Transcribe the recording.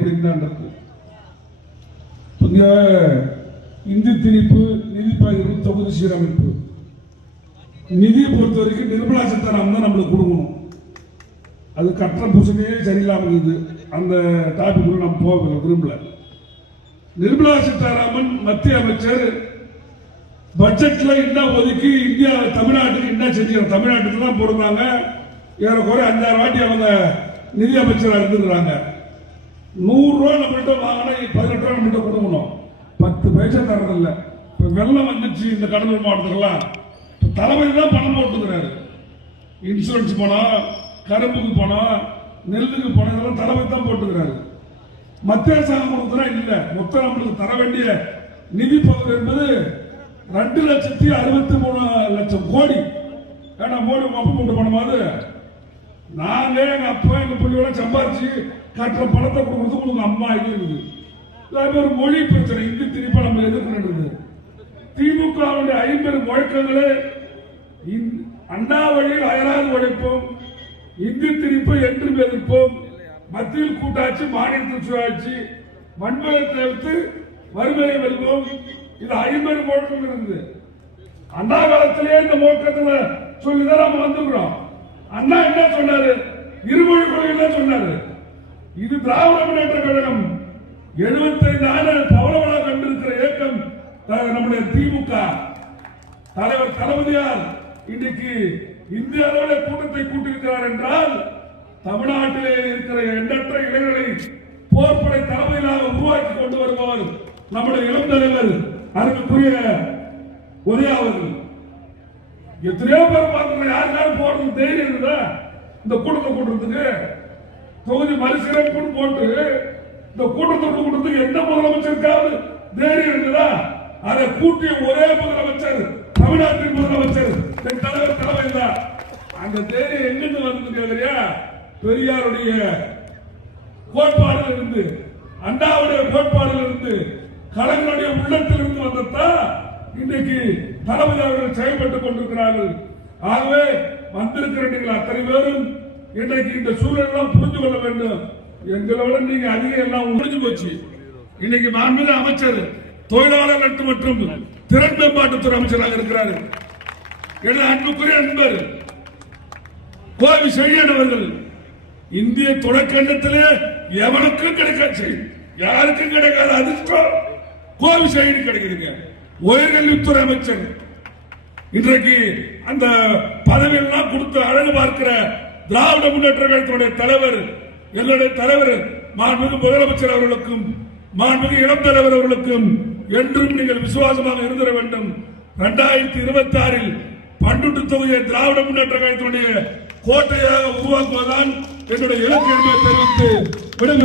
அப்படின்னு தான் இங்க இந்தி திணிப்பு நிதி பகிர்வு தொகுதி சீரமைப்பு. நிதியை பொறுத்த வரைக்கும் நிர்மலா சீதாராமன் தான் நம்மளுக்கு கொடுக்கணும். அது கற்ற பூசணையே சரியில்லாமல் இருக்குது. அந்த டாபிக் நம்ம போக விரும்பல நிர்மலா சீதாராமன் மத்திய அமைச்சர் பட்ஜெட்ல என்ன ஒதுக்கி இந்தியா தமிழ்நாட்டுக்கு என்ன செஞ்சாங்க தமிழ்நாட்டுக்கு தான் போடுறாங்க ஏறக்குறை அஞ்சாறு வாட்டி அவங்க நிதி அமைச்சராக இருந்துக்கிறாங்க நூறு ரூபா நம்மள்ட்ட வாங்கினா பதினெட்டு ரூபா நம்மகிட்ட கொடுக்கணும் பத்து பைசா தரதில்ல இப்ப வெள்ளம் வந்துச்சு இந்த கடலூர் மாவட்டத்துக்கெல்லாம் இப்போ தளபதி தான் பணம் போட்டுக்கிறாரு. இன்சூரன்ஸ் பணம் கரும்புக்கு பணம் நெல்லுக்கு பணம் இதெல்லாம் தளபதி தான் போட்டுக்கிறாரு. மத்திய அரசாங்கம் கொடுத்தா இல்ல. மொத்தம் நம்மளுக்கு தர வேண்டிய நிதி பகுதி என்பது ரெண்டு லட்சத்தி அறுபத்தி மூணு லட்சம் கோடி. ஏன்னா மோடி ஒப்பு போட்டு பணமாவது. நாங்க எங்க அப்பா எங்க பிள்ளையோட சம்பாரிச்சு கற்ற பணத்தை கொடுக்கறது உங்களுக்கு அம்மா இது இருக்குது. ஒரு மொழி பிரச்சனை. இங்கு திருப்பி நம்ம எதிர்க்கிறது திமுகவுடைய ஐம்பது முழக்கங்களே இந்த- அண்ணா வழியில் அயராது உழைப்போம் இந்து திணிப்பை என்றும் எதிர்ப்போம். மத்தியில் கூட்டாட்சி மாநிலத்தில் சுயாட்சி மண்பலை தவிர்த்து வறுமையை வெல்வோம். இது ஐம்பது முழக்கம் இருந்தது அண்ணா காலத்திலே இந்த முழக்கத்துல சொல்லிதான் நம்ம வந்துக்கிறோம் அண்ணா என்ன சொன்னாரு? இருமொழி கொள்கை சொன்னாரு. இது திராவிட முன்னேற்ற கழகம். 75 ஆண்டு பவளவளா கண்டிருக்கிற இயக்கம் த- நம்முடைய திமுக. தலைவர் தளபதியார் இன்றைக்கு இந்திய அளவில் கூட்டத்தை கூட்டியிருக்கிறார் என்றால் தமிழ்நாட்டிலே இருக்கிற எண்ணற்ற இளைஞர்களை போர்ப்படை தளபதியாக உருவாக்கி கொண்டு வருபவர் நம்முடைய இளம் தலைவர் அதற்குரிய ஒரே அவர்கள். எத்தனையோ பேர் பார்க்கணும் யாருக்காரும் போடுறது தைரியம் இந்த கூட்டத்தை கூட்டுறதுக்கு தொகுதி மறுசீரமைப்பு போட்டு இந்த கூட்டத்தை கூட்டத்துக்கு எந்த முதலமைச்சருக்காவது தைரியம் இருந்ததா? அதை கூட்டிய ஒரே முதலமைச்சர் தமிழ்நாட்டின் முதலமைச்சர் என் தலைவர் தலைமை தான். அந்த தைரியம் எங்கிருந்து வந்தது இல்லையா பெரியாருடைய கோட்பாடுல இருந்து அண்ணாவுடைய கோட்பாடுல இருந்து கலைஞருடைய உள்ளத்திலிருந்து வந்ததான் இன்னைக்கு தளபதி அவர்கள் செயல்பட்டுக் கொண்டிருக்கிறார்கள். ஆகவே வந்திருக்கிற நீங்கள் அத்தனை பேரும் இன்றைக்கு இந்த சூழலெல்லாம் புரிந்து கொள்ள வேண்டும். எங்களோட நீங்க அதிக எல்லாம் முடிஞ்சு போச்சு. இன்னைக்கு மாண்புமிகு அமைச்சர் தொழிலாளர் நட்டு மற்றும் திறன் மேம்பாட்டுத்துறை அமைச்சராக இருக்கிறார். எனது அன்புக்குரிய நண்பர் கோவி செழியன் இந்திய தொடக்கண்டத்திலே எவனுக்கும் கிடைக்காது. யாருக்கும் கிடைக்காத அதிர்ஷ்டம். கோவி செழியன் கிடைக்குதுங்க. உயர்கல்வித்துறை அமைச்சர் இன்றைக்கு அந்த பதவியெல்லாம் கொடுத்து அழகு பார்க்கிற திராவிட முன்னேற்ற கழகத்தினுடைய தலைவர் எங்களுடைய தலைவர் மாண்புமிகு முதலமைச்சர் அவர்களுக்கும் மாண்புமிகு இளம் தலைவர் அவர்களுக்கும் என்றும் நீங்கள் விசுவாசமாக இருந்திட வேண்டும். இரண்டாயிரத்தி இருபத்தி ஆறில் பண்டுட்டு தொகுதியை திராவிட முன்னேற்ற கழகத்தினுடைய கோட்டையாக உருவாக்குவதுதான் என்னுடைய இலக்கு என்பதை தெரிவித்து விடுகிறேன்